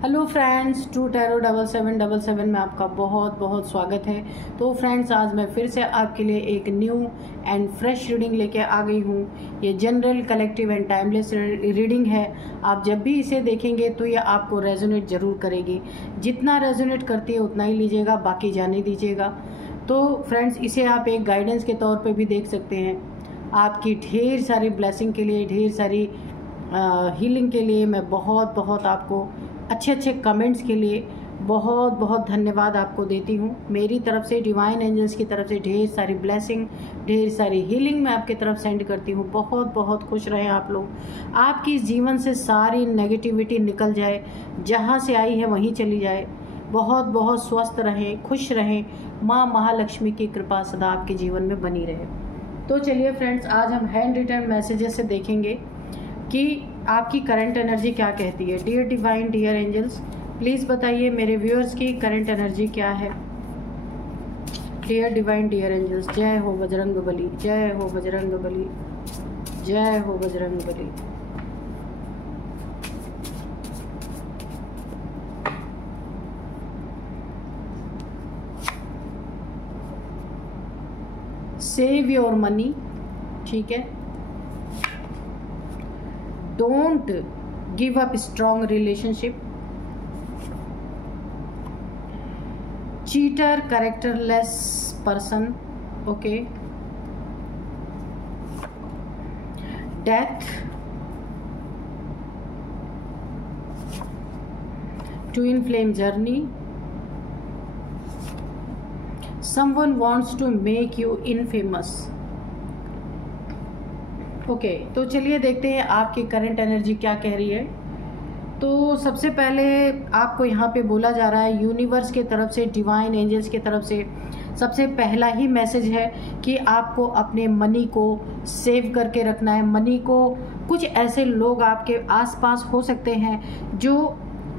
Hello friends, true tarot 7777 में आपका बहुत बहुत स्वागत है। तो फ्रेंड्स, आज मैं फिर से आपके लिए एक न्यू एंड फ्रेश रीडिंग लेके आ गई हूँ। ये general, collective and timeless reading है। आप जब भी इसे देखेंगे तो ये आपको रेजोनेट ज़रूर करेगी। जितना रेजोनेट करती है उतना ही लीजिएगा, बाकी जाने दीजिएगा। तो फ्रेंड्स, इसे आप एक गाइडेंस के तौर पर भी देख सकते हैं। आपकी ढेर सारी ब्लेसिंग के लिए, ढेर सारी हीलिंग के लिए मैं बहुत बहुत आपको अच्छे अच्छे कमेंट्स के लिए बहुत बहुत धन्यवाद आपको देती हूँ। मेरी तरफ से, डिवाइन एंजल्स की तरफ से ढेर सारी ब्लेसिंग, ढेर सारी हीलिंग मैं आपकी तरफ सेंड करती हूँ। बहुत बहुत खुश रहें आप लोग। आपकी इस जीवन से सारी नेगेटिविटी निकल जाए, जहाँ से आई है वहीं चली जाए। बहुत बहुत स्वस्थ रहें, खुश रहें। माँ महालक्ष्मी की कृपा सदा आपके जीवन में बनी रहे। तो चलिए फ्रेंड्स, आज हम हैंड रिटन मैसेजेस से देखेंगे कि आपकी करंट एनर्जी क्या कहती है। Dear divine, dear angels, please बताइए मेरे व्यूअर्स की करंट एनर्जी क्या है। डियर डिवाइन, डियर एंजल्स, जय हो बजरंग बली, जय हो बजरंग बली, जय हो Bajrang Bali. Save your money, ठीक है। Don't give up strong relationship, cheater, characterless person, okay. Death, twin flame journey, someone wants to make you infamous, okay. तो चलिए देखते हैं आपकी करंट एनर्जी क्या कह रही है। तो सबसे pहले आपको यहाँ पे बोला जा रहा है यूनिवर्स के तरफ से, डिवाइन एंजल्स के तरफ से सबसे पहला ही मैसेज है कि आपको अपने मनी को सेव करके रखना है। मनी को, कुछ ऐसे लोग आपके आसपास हो सकते हैं जो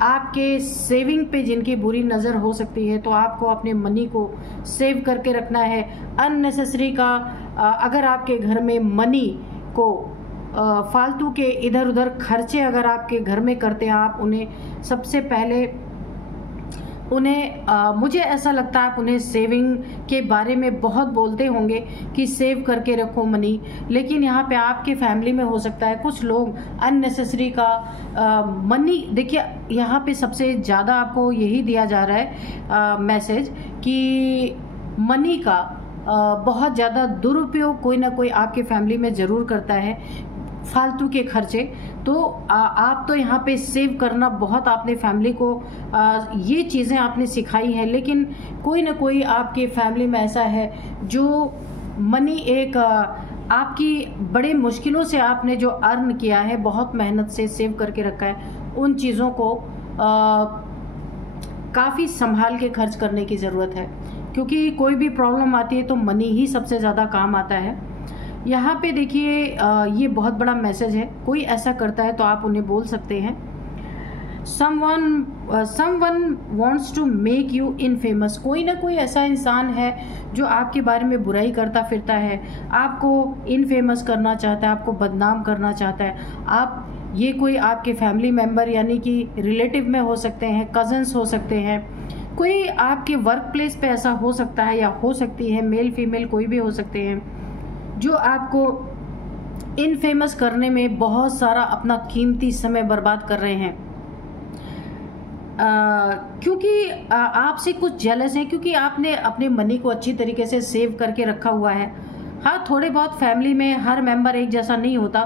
आपके सेविंग पे जिनकी बुरी नज़र हो सकती है, तो आपको अपने मनी को सेव करके रखना है। अननेसेसरी का अगर आपके घर में मनी को फालतू के इधर उधर खर्चे अगर आपके घर में करते हैं, आप उन्हें सबसे पहले मुझे ऐसा लगता है आप उन्हें सेविंग के बारे में बहुत बोलते होंगे कि सेव करके रखो मनी, लेकिन यहाँ पे आपके फैमिली में हो सकता है कुछ लोग अननेसेसरी का मनी। देखिए, यहाँ पे सबसे ज़्यादा आपको यही दिया जा रहा है मैसेज कि मनी का बहुत ज़्यादा दुरुपयोग कोई ना कोई आपके फैमिली में ज़रूर करता है, फालतू के खर्चे। तो आप तो यहाँ पे सेव करना बहुत आपने फैमिली को ये चीज़ें आपने सिखाई हैं, लेकिन कोई ना कोई आपके फैमिली में ऐसा है जो मनी एक आपकी बड़े मुश्किलों से आपने जो अर्न किया है, बहुत मेहनत से सेव करके रखा है, उन चीज़ों को काफ़ी संभाल के खर्च करने की ज़रूरत है, क्योंकि कोई भी प्रॉब्लम आती है तो मनी ही सबसे ज़्यादा काम आता है। यहाँ पे देखिए, ये बहुत बड़ा मैसेज है। कोई ऐसा करता है तो आप उन्हें बोल सकते हैं someone wants to make you infamous। कोई ना कोई ऐसा इंसान है जो आपके बारे में बुराई करता फिरता है, आपको इनफेमस करना चाहता है, आपको बदनाम करना चाहता है। आप ये कोई आपके फैमिली मेम्बर यानी कि रिलेटिव में हो सकते हैं, कजन्स हो सकते हैं, कोई आपके वर्क प्लेस पे ऐसा हो सकता है या हो सकती है, मेल फीमेल कोई भी हो सकते हैं, जो आपको इनफेमस करने में बहुत सारा अपना कीमती समय बर्बाद कर रहे हैं। क्योंकि आपसे कुछ जेलस हैं, क्योंकि आपने अपने मनी को अच्छी तरीके से सेव करके रखा हुआ है। हाँ, थोड़े बहुत फैमिली में हर मेंबर एक जैसा नहीं होता,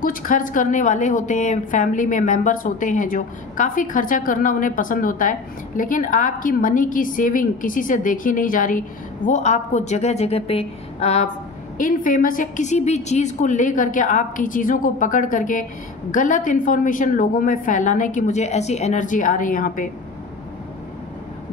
कुछ खर्च करने वाले होते हैं, फैमिली में मेंबर्स होते हैं जो काफ़ी खर्चा करना उन्हें पसंद होता है, लेकिन आपकी मनी की सेविंग किसी से देखी नहीं जा रही। वो आपको जगह जगह पे इनफेमस या किसी भी चीज़ को ले करके, आपकी चीज़ों को पकड़ करके गलत इन्फॉर्मेशन लोगों में फैलाने की मुझे ऐसी एनर्जी आ रही है यहाँ पे।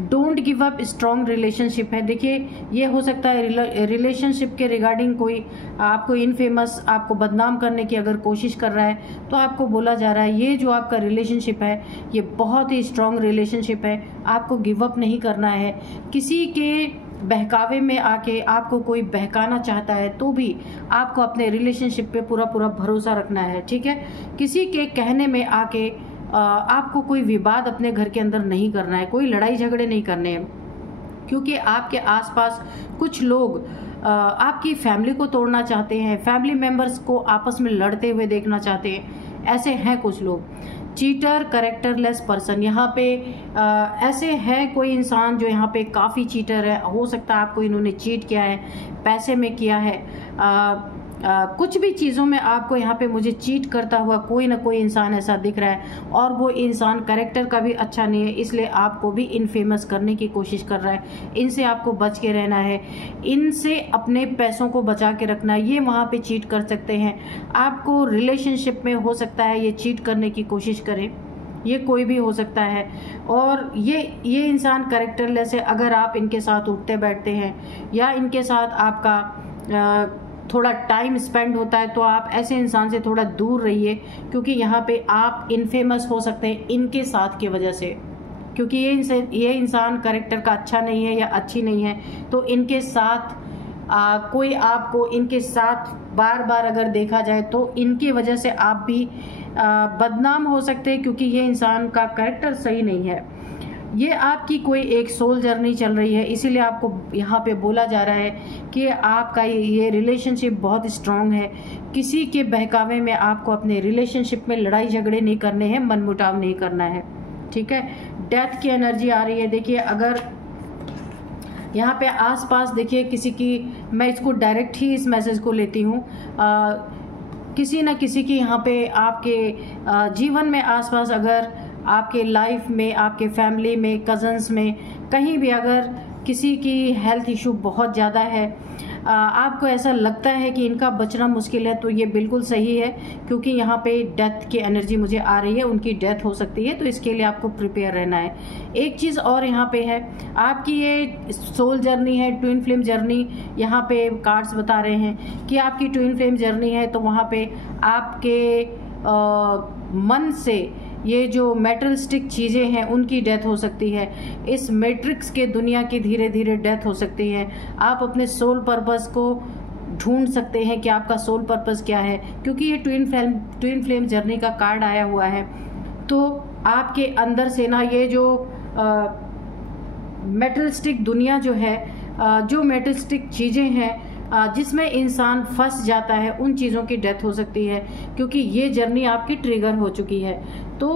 Don't give up strong relationship है। देखिए, ये हो सकता है रिलेशनशिप के रिगार्डिंग कोई आपको इनफेमस, आपको बदनाम करने की अगर कोशिश कर रहा है, तो आपको बोला जा रहा है ये जो आपका रिलेशनशिप है ये बहुत ही स्ट्रॉन्ग रिलेशनशिप है, आपको गिव अप नहीं करना है। किसी के बहकावे में आके आपको कोई बहकाना चाहता है तो भी आपको अपने रिलेशनशिप पे पूरा पूरा भरोसा रखना है, ठीक है। किसी के कहने में आके आपको कोई विवाद अपने घर के अंदर नहीं करना है, कोई लड़ाई झगड़े नहीं करने हैं, क्योंकि आपके आसपास कुछ लोग आपकी फैमिली को तोड़ना चाहते हैं, फैमिली मेंबर्स को आपस में लड़ते हुए देखना चाहते हैं। ऐसे हैं कुछ लोग। चीटर, कैरेक्टरलेस पर्सन, यहाँ पे ऐसे है कोई इंसान जो यहाँ पे काफ़ी चीटर है। हो सकता है आपको इन्होंने चीट किया है, पैसे में किया है, कुछ भी चीज़ों में आपको यहाँ पे मुझे चीट करता हुआ कोई ना कोई इंसान ऐसा दिख रहा है, और वो इंसान कैरेक्टर का भी अच्छा नहीं है, इसलिए आपको भी इनफेमस करने की कोशिश कर रहा है। इनसे आपको बच के रहना है, इनसे अपने पैसों को बचा के रखना है। ये वहाँ पे चीट कर सकते हैं आपको। रिलेशनशिप में हो सकता है ये चीट करने की कोशिश करें, ये कोई भी हो सकता है। और ये इंसान कैरेक्टरलेस है। अगर आप इनके साथ उठते बैठते हैं या इनके साथ आपका थोड़ा टाइम स्पेंड होता है, तो आप ऐसे इंसान से थोड़ा दूर रहिए, क्योंकि यहाँ पे आप इनफेमस हो सकते हैं इनके साथ की वजह से, क्योंकि ये इंसान कैरेक्टर का अच्छा नहीं है या अच्छी नहीं है। तो इनके साथ कोई आपको इनके साथ बार बार अगर देखा जाए तो इनकी वजह से आप भी बदनाम हो सकते हैं, क्योंकि ये इंसान का कैरेक्टर सही नहीं है। ये आपकी कोई एक सोल जर्नी चल रही है, इसीलिए आपको यहाँ पे बोला जा रहा है कि आपका ये रिलेशनशिप बहुत स्ट्रांग है। किसी के बहकावे में आपको अपने रिलेशनशिप में लड़ाई झगड़े नहीं करने हैं, मनमुटाव नहीं करना है, ठीक है। डेथ की एनर्जी आ रही है। देखिए, अगर यहाँ पे आसपास देखिए किसी की, मैं इसको डायरेक्ट ही इस मैसेज को लेती हूँ, किसी न किसी की यहाँ पे आपके जीवन में आसपास, अगर आपके लाइफ में, आपके फैमिली में, कज़न्स में, कहीं भी अगर किसी की हेल्थ इशू बहुत ज़्यादा है, आपको ऐसा लगता है कि इनका बचना मुश्किल है, तो ये बिल्कुल सही है, क्योंकि यहाँ पे डेथ की एनर्जी मुझे आ रही है। उनकी डेथ हो सकती है, तो इसके लिए आपको प्रिपेयर रहना है। एक चीज़ और यहाँ पे है, आपकी ये सोल जर्नी है, ट्विन फ्लेम जर्नी। यहाँ पे कार्ड्स बता रहे हैं कि आपकी ट्विन फ्लेम जर्नी है, तो वहाँ पे आपके मन से ये जो मेटलिस्टिक चीज़ें हैं उनकी डेथ हो सकती है। इस मैट्रिक्स के दुनिया की धीरे धीरे डेथ हो सकती है। आप अपने सोल पर्पस को ढूंढ सकते हैं कि आपका सोल पर्पस क्या है, क्योंकि ये ट्विन फ्लेम जर्नी का कार्ड आया हुआ है। तो आपके अंदर से ना ये जो मेटलिस्टिक दुनिया जो है, जो मेटलिस्टिक चीज़ें हैं जिसमें इंसान फंस जाता है, उन चीज़ों की डेथ हो सकती है, क्योंकि ये जर्नी आपकी ट्रिगर हो चुकी है। तो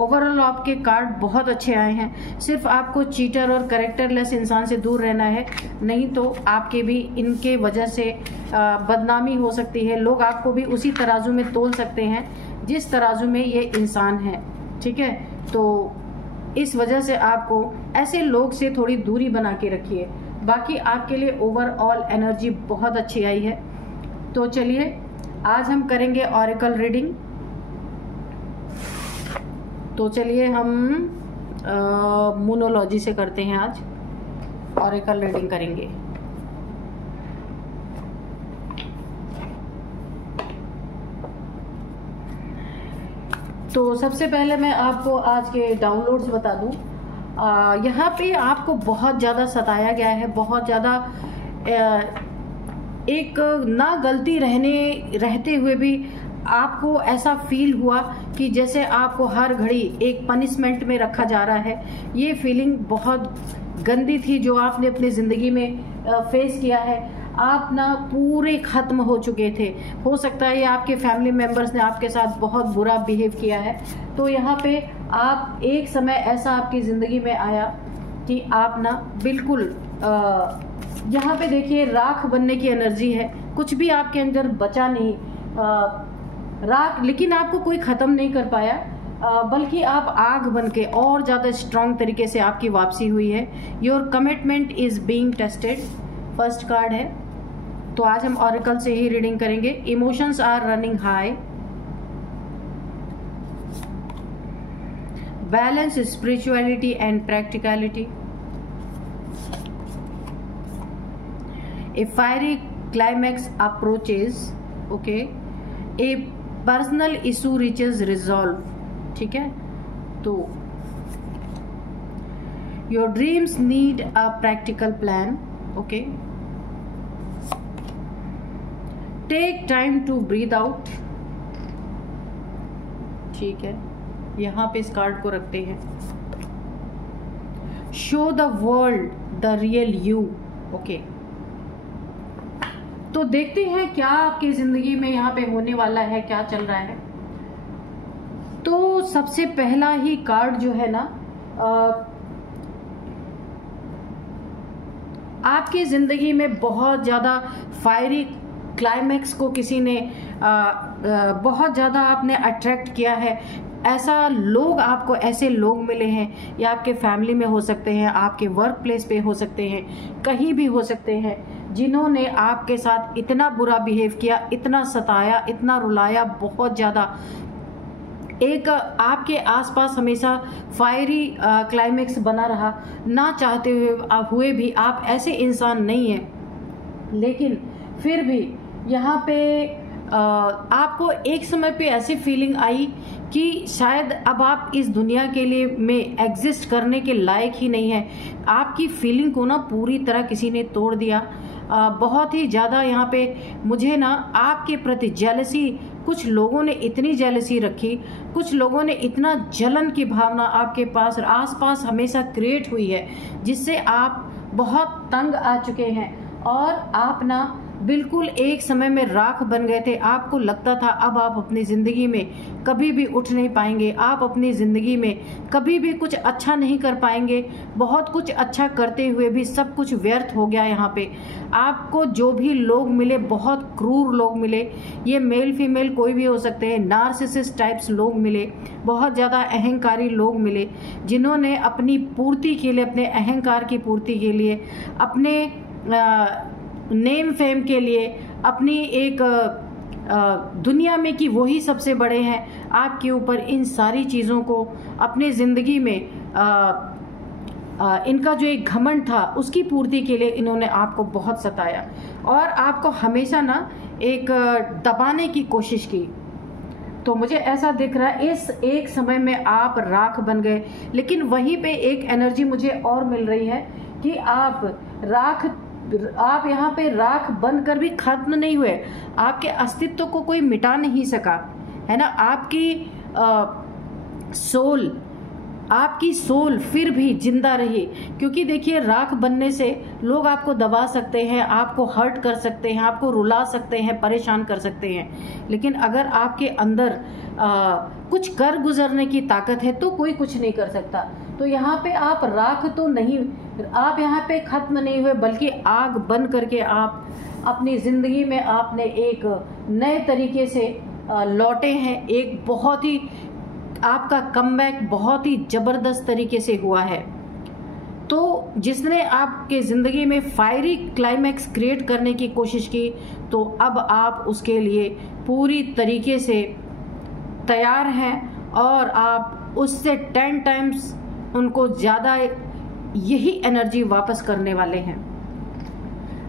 ओवरऑल आपके कार्ड बहुत अच्छे आए हैं। सिर्फ आपको चीटर और कैरेक्टरलेस इंसान से दूर रहना है, नहीं तो आपके भी इनके वजह से बदनामी हो सकती है। लोग आपको भी उसी तराजू में तोल सकते हैं जिस तराजू में ये इंसान है, ठीक है। तो इस वजह से आपको ऐसे लोग से थोड़ी दूरी बना के रखिए। बाकी आपके लिए ओवरऑल एनर्जी बहुत अच्छी आई है। तो चलिए आज हम करेंगे ऑरेकल रीडिंग। तो चलिए हम मोनोलॉजी से करते हैं, आज ऑरेकल रीडिंग करेंगे। तो सबसे पहले मैं आपको आज के डाउनलोड्स बता दूं। यहाँ पे आपको बहुत ज़्यादा सताया गया है, बहुत ज़्यादा एक ना गलती रहते हुए भी आपको ऐसा फील हुआ कि जैसे आपको हर घड़ी एक पनिशमेंट में रखा जा रहा है। ये फीलिंग बहुत गंदी थी जो आपने अपनी ज़िंदगी में फेस किया है। आप ना पूरे ख़त्म हो चुके थे। हो सकता है ये आपके फैमिली मेम्बर्स ने आपके साथ बहुत बुरा बिहेव किया है। तो यहाँ पे आप एक समय ऐसा आपकी ज़िंदगी में आया कि आप ना बिल्कुल यहाँ पे देखिए राख बनने की एनर्जी है। कुछ भी आपके अंदर बचा नहीं, राख, लेकिन आपको कोई ख़त्म नहीं कर पाया, बल्कि आप आग बन के और ज़्यादा स्ट्रॉन्ग तरीके से आपकी वापसी हुई है। Your commitment is being tested, first card है। तो आज हम ऑरेकल से ही रीडिंग करेंगे। Emotions are running high, balance spirituality and practicality, a fiery climax approaches, okay, a personal issue reaches resolve, ठीक है। तो your dreams need a practical plan, okay, take time to breathe out, ठीक है। यहाँ पे इस card को रखते हैं। Show the world the real you. Okay, तो देखते हैं क्या आपकी जिंदगी में यहाँ पे होने वाला है, क्या चल रहा है। तो सबसे पहला ही कार्ड जो है ना, आपकी जिंदगी में बहुत ज्यादा फायरी क्लाइमैक्स को किसी ने बहुत ज़्यादा आपने अट्रैक्ट किया है। ऐसा लोग आपको, ऐसे लोग मिले हैं, या आपके फैमिली में हो सकते हैं, आपके वर्क प्लेस पे हो सकते हैं, कहीं भी हो सकते हैं, जिन्होंने आपके साथ इतना बुरा बिहेव किया, इतना सताया, इतना रुलाया, बहुत ज़्यादा। एक आपके आसपास हमेशा फायरी क्लाइमैक्स बना रहा, ना चाहते हुए भी। आप ऐसे इंसान नहीं हैं, लेकिन फिर भी यहाँ पे आपको एक समय पे ऐसी फीलिंग आई कि शायद अब आप इस दुनिया के लिए में एग्जिस्ट करने के लायक ही नहीं है। आपकी फीलिंग को ना पूरी तरह किसी ने तोड़ दिया। बहुत ही ज़्यादा यहाँ पे मुझे ना आपके प्रति जेलसी, कुछ लोगों ने इतनी जेलसी रखी, कुछ लोगों ने इतना जलन की भावना आपके पास आसपास हमेशा क्रिएट हुई है, जिससे आप बहुत तंग आ चुके हैं। और आप ना बिल्कुल एक समय में राख बन गए थे। आपको लगता था अब आप अपनी ज़िंदगी में कभी भी उठ नहीं पाएंगे, आप अपनी ज़िंदगी में कभी भी कुछ अच्छा नहीं कर पाएंगे। बहुत कुछ अच्छा करते हुए भी सब कुछ व्यर्थ हो गया। यहाँ पे आपको जो भी लोग मिले, बहुत क्रूर लोग मिले। ये मेल फीमेल कोई भी हो सकते हैं, नार्सिसिस्ट टाइप्स लोग मिले, बहुत ज़्यादा अहंकारी लोग मिले, जिन्होंने अपनी पूर्ति के लिए, अपने अहंकार की पूर्ति के लिए, अपने नेम फेम के लिए, अपनी एक दुनिया में कि वही सबसे बड़े हैं, आपके ऊपर इन सारी चीज़ों को अपने ज़िंदगी में इनका जो एक घमंड था उसकी पूर्ति के लिए इन्होंने आपको बहुत सताया और आपको हमेशा ना एक दबाने की कोशिश की। तो मुझे ऐसा दिख रहा है इस एक समय में आप राख बन गए। लेकिन वहीं पे एक एनर्जी मुझे और मिल रही है कि आप यहाँ पे राख बनकर भी खत्म नहीं हुए, आपके अस्तित्व को कोई मिटा नहीं सका, है ना। आपकी सोल फिर भी जिंदा रही। क्योंकि देखिए, राख बनने से लोग आपको दबा सकते हैं, आपको हर्ट कर सकते हैं, आपको रुला सकते हैं, परेशान कर सकते हैं। लेकिन अगर आपके अंदर कुछ कर गुजरने की ताकत है तो कोई कुछ नहीं कर सकता। तो यहाँ पे आप राख तो नहीं, आप यहाँ पे खत्म नहीं हुए, बल्कि आग बन करके आप अपनी ज़िंदगी में आपने एक नए तरीके से लौटे हैं। एक बहुत ही आपका कमबैक बहुत ही ज़बरदस्त तरीके से हुआ है। तो जिसने आपके ज़िंदगी में फायरी क्लाइमैक्स क्रिएट करने की कोशिश की, तो अब आप उसके लिए पूरी तरीके से तैयार हैं और आप उससे 10 टाइम्स उनको ज़्यादा यही एनर्जी वापस करने वाले हैं।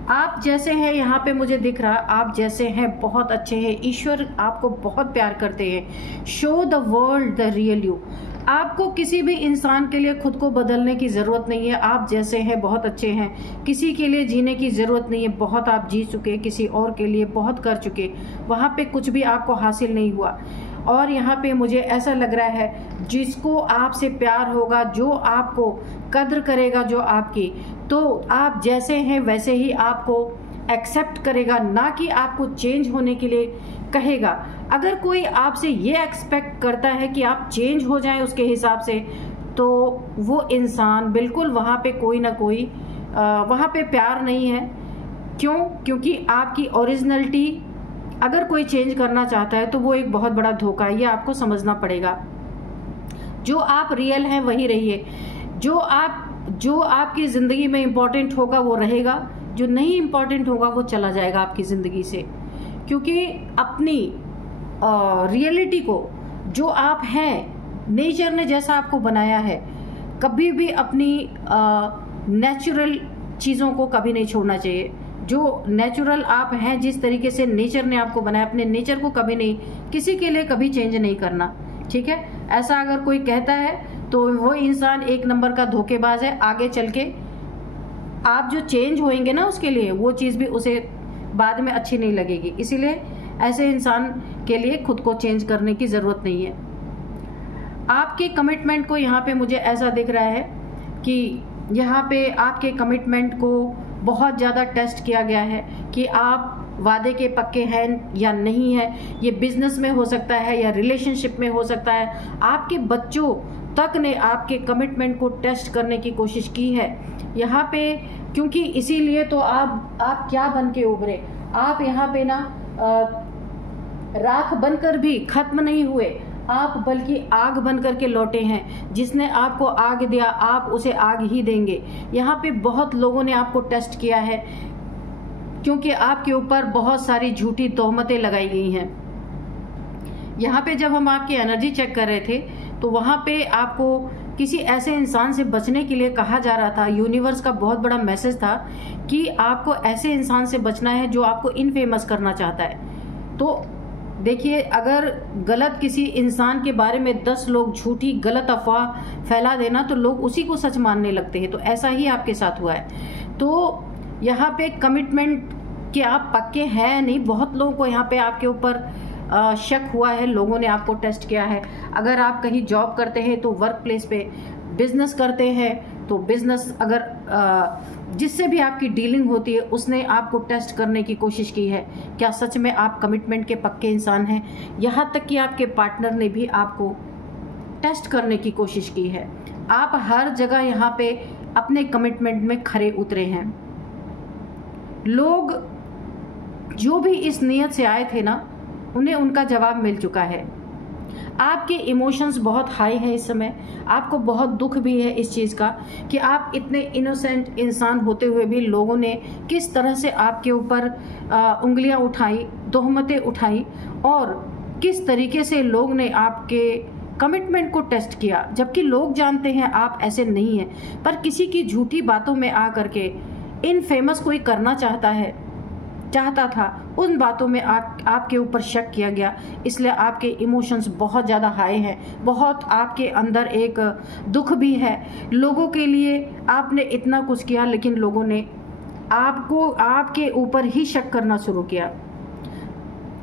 आप जैसे हैं यहाँ पे मुझे दिख रहा, आप जैसे हैं बहुत अच्छे हैं, ईश्वर आपको बहुत प्यार करते हैं। Show the world the real you. आपको किसी भी इंसान के लिए खुद को बदलने की ज़रूरत नहीं है। आप जैसे हैं बहुत अच्छे हैं, किसी के लिए जीने की ज़रूरत नहीं है। बहुत आप जी चुके, किसी और के लिए बहुत कर चुके, वहाँ पे कुछ भी आपको हासिल नहीं हुआ। और यहाँ पे मुझे ऐसा लग रहा है जिसको आपसे प्यार होगा, जो आपको कद्र करेगा, जो आपकी, तो आप जैसे हैं वैसे ही आपको एक्सेप्ट करेगा, ना कि आपको चेंज होने के लिए कहेगा। अगर कोई आपसे ये एक्सपेक्ट करता है कि आप चेंज हो जाएं उसके हिसाब से, तो वो इंसान बिल्कुल वहाँ पे कोई ना कोई वहाँ पे प्यार नहीं है। क्यों? क्योंकि आपकी ओरिजिनलिटी अगर कोई चेंज करना चाहता है तो वो एक बहुत बड़ा धोखा है, ये आपको समझना पड़ेगा। जो आप रियल हैं वही रहिए। जो आपकी ज़िंदगी में इम्पोर्टेंट होगा वो रहेगा, जो नहीं इम्पोर्टेंट होगा वो चला जाएगा आपकी ज़िंदगी से। क्योंकि अपनी रियलिटी को, जो आप हैं, नेचर ने जैसा आपको बनाया है, कभी भी अपनी नेचुरल चीज़ों को कभी नहीं छोड़ना चाहिए। जो नेचुरल आप हैं, जिस तरीके से नेचर ने आपको बनाया, अपने नेचर को कभी नहीं, किसी के लिए कभी चेंज नहीं करना, ठीक है। ऐसा अगर कोई कहता है तो वो इंसान एक नंबर का धोखेबाज है। आगे चल के आप जो चेंज होएंगे ना उसके लिए, वो चीज़ भी उसे बाद में अच्छी नहीं लगेगी। इसीलिए ऐसे इंसान के लिए खुद को चेंज करने की ज़रूरत नहीं है। आपके कमिटमेंट को यहाँ पे मुझे ऐसा दिख रहा है कि यहाँ पे आपके कमिटमेंट को बहुत ज़्यादा टेस्ट किया गया है कि आप वादे के पक्के हैं या नहीं है। ये बिजनेस में हो सकता है या रिलेशनशिप में हो सकता है। आपके बच्चों तक ने आपके कमिटमेंट को टेस्ट करने की कोशिश की है यहाँ पे, क्योंकि इसीलिए तो आप क्या बन के उभरे। आप यहाँ पे ना राख बनकर भी खत्म नहीं हुए, आप बल्कि आग बन करके लौटे हैं। जिसने आपको आग दिया आप उसे आग ही देंगे। यहाँ पे बहुत लोगों ने आपको टेस्ट किया है क्योंकि आपके ऊपर बहुत सारी झूठी तोहमतें लगाई गई हैं। यहाँ पे जब हम आपकी एनर्जी चेक कर रहे थे तो वहाँ पे आपको किसी ऐसे इंसान से बचने के लिए कहा जा रहा था। यूनिवर्स का बहुत बड़ा मैसेज था कि आपको ऐसे इंसान से बचना है जो आपको इनफेमस करना चाहता है। तो देखिए, अगर गलत किसी इंसान के बारे में 10 लोग झूठी गलत अफवाह फैला देना तो लोग उसी को सच मानने लगते हैं। तो ऐसा ही आपके साथ हुआ है। तो यहाँ पे कमिटमेंट के आप पक्के हैं नहीं। बहुत लोगों को यहाँ पे आपके ऊपर शक हुआ है, लोगों ने आपको टेस्ट किया है। अगर आप कहीं जॉब करते हैं तो वर्क प्लेस पे, बिजनेस करते हैं तो बिजनेस, अगर जिससे भी आपकी डीलिंग होती है उसने आपको टेस्ट करने की कोशिश की है। क्या सच में आप कमिटमेंट के पक्के इंसान हैं? यहाँ तक कि आपके पार्टनर ने भी आपको टेस्ट करने की कोशिश की है। आप हर जगह यहाँ पे अपने कमिटमेंट में खरे उतरे हैं। लोग जो भी इस नियत से आए थे ना, उन्हें उनका जवाब मिल चुका है। आपके इमोशंस बहुत हाई हैं इस समय। आपको बहुत दुख भी है इस चीज़ का कि आप इतने इनोसेंट इंसान होते हुए भी लोगों ने किस तरह से आपके ऊपर उंगलियां उठाई, तोहमतें उठाई, और किस तरीके से लोग ने आपके कमिटमेंट को टेस्ट किया। जबकि लोग जानते हैं आप ऐसे नहीं हैं, पर किसी की झूठी बातों में आ करके इनफेमस कोई करना चाहता था, उन बातों में आपके ऊपर शक किया गया। इसलिए आपके इमोशंस बहुत ज़्यादा हाई हैं। बहुत आपके अंदर एक दुख भी है। लोगों के लिए आपने इतना कुछ किया लेकिन लोगों ने आपके ऊपर ही शक करना शुरू किया।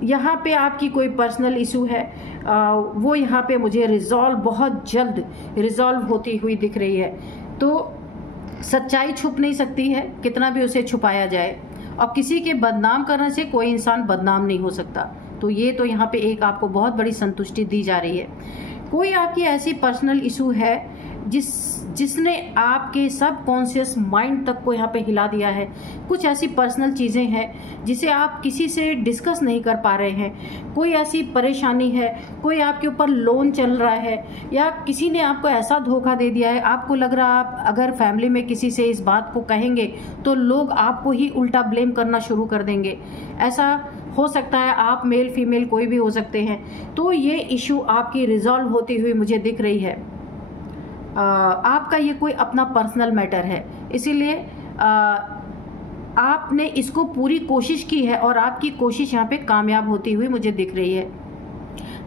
यहाँ पे आपकी कोई पर्सनल इशू है, वो यहाँ पे मुझे बहुत जल्द रिजॉल्व होती हुई दिख रही है। तो सच्चाई छुप नहीं सकती है, कितना भी उसे छुपाया जाए। और किसी के बदनाम करने से कोई इंसान बदनाम नहीं हो सकता। तो ये तो यहाँ पे एक आपको बहुत बड़ी संतुष्टि दी जा रही है। कोई आपकी ऐसी पर्सनल इशू है जिसने आपके सब कॉन्शियस माइंड तक को यहाँ पे हिला दिया है। कुछ ऐसी पर्सनल चीज़ें हैं जिसे आप किसी से डिस्कस नहीं कर पा रहे हैं। कोई ऐसी परेशानी है, कोई आपके ऊपर लोन चल रहा है, या किसी ने आपको ऐसा धोखा दे दिया है। आपको लग रहा है आप अगर फैमिली में किसी से इस बात को कहेंगे तो लोग आपको ही उल्टा ब्लेम करना शुरू कर देंगे। ऐसा हो सकता है, आप मेल फीमेल कोई भी हो सकते हैं। तो ये इशू आपकी रिजॉल्व होती हुई मुझे दिख रही है। आपका ये कोई अपना पर्सनल मैटर है, इसीलिए आपने इसको पूरी कोशिश की है और आपकी कोशिश यहाँ पे कामयाब होती हुई मुझे दिख रही है।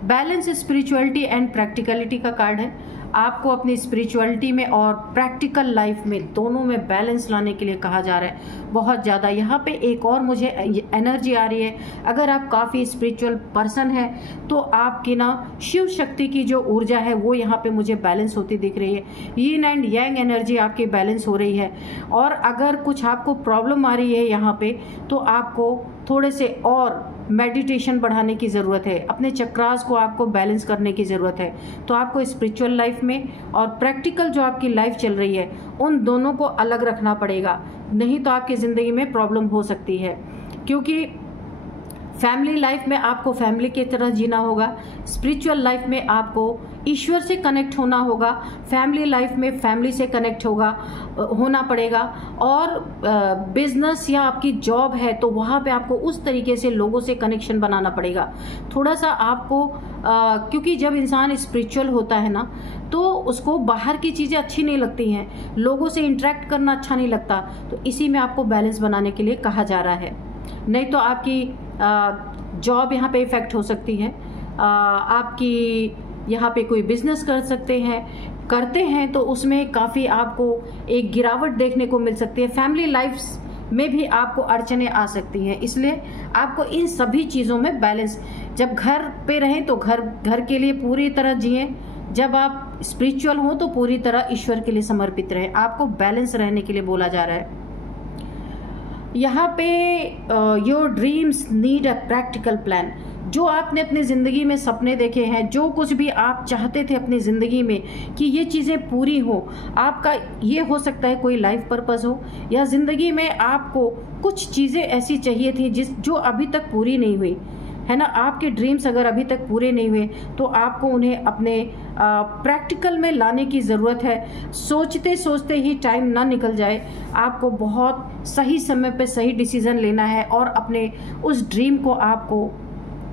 बैलेंस स्पिरिचुअलिटी एंड प्रैक्टिकलिटी का कार्ड है। आपको अपनी स्पिरिचुअलिटी में और प्रैक्टिकल लाइफ में दोनों में बैलेंस लाने के लिए कहा जा रहा है बहुत ज़्यादा। यहाँ पे एक और मुझे एनर्जी आ रही है। अगर आप काफ़ी स्पिरिचुअल पर्सन है तो आपकी ना शिव शक्ति की जो ऊर्जा है वो यहाँ पे मुझे बैलेंस होती दिख रही है। यीन एंड यांग एनर्जी आपकी बैलेंस हो रही है। और अगर कुछ आपको प्रॉब्लम आ रही है यहाँ पे तो आपको थोड़े से और मेडिटेशन बढ़ाने की ज़रूरत है। अपने चक्रास को आपको बैलेंस करने की ज़रूरत है। तो आपको स्पिरिचुअल लाइफ में और प्रैक्टिकल जो आपकी लाइफ चल रही है उन दोनों को अलग रखना पड़ेगा, नहीं तो आपकी ज़िंदगी में प्रॉब्लम हो सकती है। क्योंकि फैमिली लाइफ में आपको फैमिली की तरह जीना होगा, स्पिरिचुअल लाइफ में आपको ईश्वर से कनेक्ट होना होगा, फैमिली लाइफ में फैमिली से कनेक्ट होना पड़ेगा, और बिजनेस या आपकी जॉब है तो वहाँ पे आपको उस तरीके से लोगों से कनेक्शन बनाना पड़ेगा। थोड़ा सा आपको क्योंकि जब इंसान स्पिरिचुअल होता है ना तो उसको बाहर की चीज़ें अच्छी नहीं लगती हैं, लोगों से इंटरेक्ट करना अच्छा नहीं लगता। तो इसी में आपको बैलेंस बनाने के लिए कहा जा रहा है, नहीं तो आपकी जॉब यहाँ पे इफेक्ट हो सकती है। आपकी यहाँ पे कोई बिजनेस करते हैं तो उसमें काफ़ी आपको एक गिरावट देखने को मिल सकती है। फैमिली लाइफ में भी आपको अड़चने आ सकती हैं। इसलिए आपको इन सभी चीज़ों में बैलेंस, जब घर पे रहें तो घर के लिए पूरी तरह जिएं, जब आप स्पिरिचुअल हो तो पूरी तरह ईश्वर के लिए समर्पित रहे। आपको बैलेंस रहने के लिए बोला जा रहा है। यहाँ पे your dreams need a practical plan. जो आपने अपनी ज़िंदगी में सपने देखे हैं, जो कुछ भी आप चाहते थे अपनी ज़िंदगी में कि ये चीज़ें पूरी हो, आपका ये हो सकता है कोई लाइफ पर्पस हो, या ज़िंदगी में आपको कुछ चीज़ें ऐसी चाहिए थी जो अभी तक पूरी नहीं हुई है ना। आपके ड्रीम्स अगर अभी तक पूरे नहीं हुए तो आपको उन्हें अपने प्रैक्टिकल में लाने की ज़रूरत है। सोचते सोचते ही टाइम ना निकल जाए, आपको बहुत सही समय पे सही डिसीज़न लेना है और अपने उस ड्रीम को आपको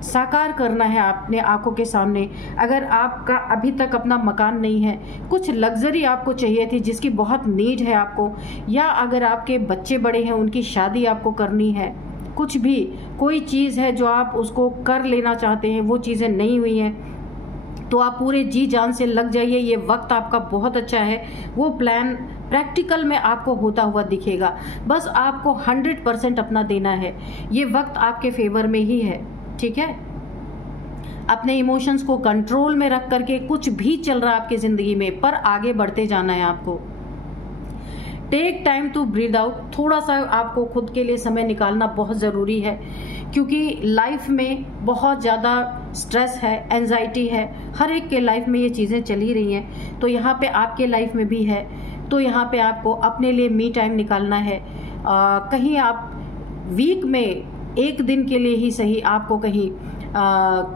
साकार करना है अपने आंखों के सामने। अगर आपका अभी तक अपना मकान नहीं है, कुछ लग्जरी आपको चाहिए थी जिसकी बहुत नीड है आपको, या अगर आपके बच्चे बड़े हैं उनकी शादी आपको करनी है, कुछ भी कोई चीज़ है जो आप उसको कर लेना चाहते हैं, वो चीज़ें नहीं हुई हैं, तो आप पूरे जी जान से लग जाइए। ये वक्त आपका बहुत अच्छा है। वो प्लान प्रैक्टिकल में आपको होता हुआ दिखेगा। बस आपको 100% अपना देना है। ये वक्त आपके फेवर में ही है, ठीक है। अपने इमोशंस को कंट्रोल में रख करके कुछ भी चल रहा है आपकी ज़िंदगी में, पर आगे बढ़ते जाना है आपको। Take time to breathe out. थोड़ा सा आपको खुद के लिए समय निकालना बहुत ज़रूरी है, क्योंकि लाइफ में बहुत ज़्यादा स्ट्रेस है, एंजाइटी है, हर एक के लाइफ में ये चीज़ें चल ही रही हैं, तो यहाँ पे आपके लाइफ में भी है। तो यहाँ पे आपको अपने लिए मी टाइम निकालना है। कहीं आप वीक में एक दिन के लिए ही सही, आपको कहीं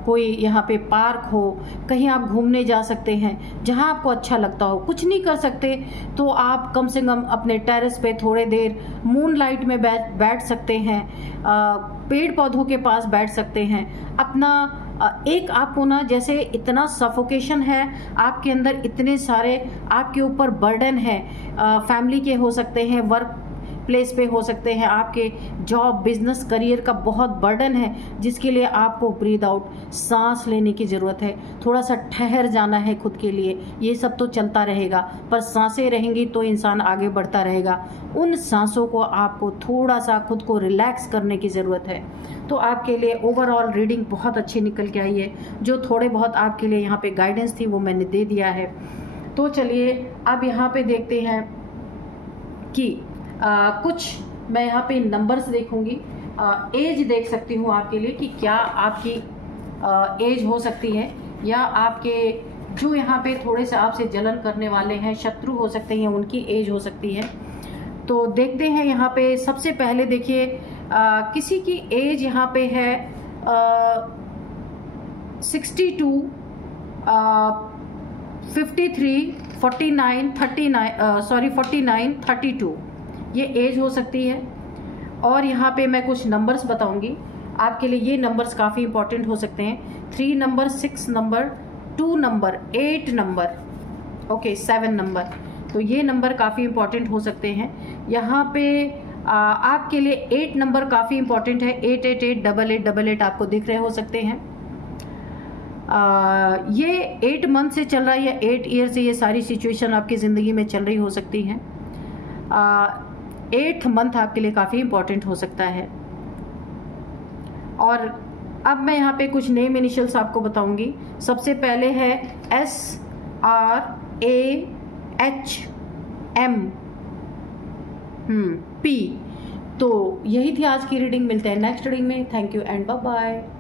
कोई यहाँ पे पार्क हो, कहीं आप घूमने जा सकते हैं जहाँ आपको अच्छा लगता हो। कुछ नहीं कर सकते तो आप कम से कम अपने टेरेस पे थोड़े देर मून लाइट में बैठ सकते हैं, पेड़ पौधों के पास बैठ सकते हैं। अपना एक आपको ना, जैसे इतना सफोकेशन है आपके अंदर, इतने सारे आपके ऊपर बर्डन है, फैमिली के हो सकते हैं, वर्क प्लेस पे हो सकते हैं, आपके जॉब बिजनेस करियर का बहुत बर्डन है, जिसके लिए आपको ब्रीद आउट, सांस लेने की ज़रूरत है। थोड़ा सा ठहर जाना है खुद के लिए। ये सब तो चलता रहेगा, पर सांसें रहेंगी तो इंसान आगे बढ़ता रहेगा। उन सांसों को आपको थोड़ा सा खुद को रिलैक्स करने की ज़रूरत है। तो आपके लिए ओवरऑल रीडिंग बहुत अच्छी निकल के आई है। जो थोड़े बहुत आपके लिए यहाँ पे गाइडेंस थी वो मैंने दे दिया है। तो चलिए अब यहाँ पे देखते हैं कि कुछ मैं यहाँ पे नंबर्स देखूंगी। एज देख सकती हूँ आपके लिए कि क्या आपकी एज हो सकती है, या आपके जो यहाँ पे थोड़े से आपसे जलन करने वाले हैं, शत्रु हो सकते हैं, उनकी एज हो सकती है। तो देखते हैं यहाँ पे। सबसे पहले देखिए, किसी की एज यहाँ पे है 62, 53, 49, 49, 32 ये एज हो सकती है। और यहाँ पे मैं कुछ नंबर्स बताऊंगी आपके लिए। ये नंबर्स काफ़ी इंपॉर्टेंट हो सकते हैं। 3 number, 6 number, 2 number, 8 number, okay 7 number. तो ये नंबर काफ़ी इंपॉर्टेंट हो सकते हैं। यहाँ पे आपके लिए 8 नंबर काफ़ी इंपॉर्टेंट है। 888, 8888 आपको दिख रहे हो सकते हैं। ये 8 मंथ से चल रहा है या 8 ईयर से ये सारी सिचुएशन आपकी ज़िंदगी में चल रही हो सकती हैं। 8th मंथ आपके लिए काफ़ी इंपॉर्टेंट हो सकता है। और अब मैं यहाँ पे कुछ नेम इनिशियल्स आपको बताऊंगी। सबसे पहले है SRAHM P। तो यही थी आज की रीडिंग। मिलते हैं नेक्स्ट रीडिंग में। Thank you and bye bye.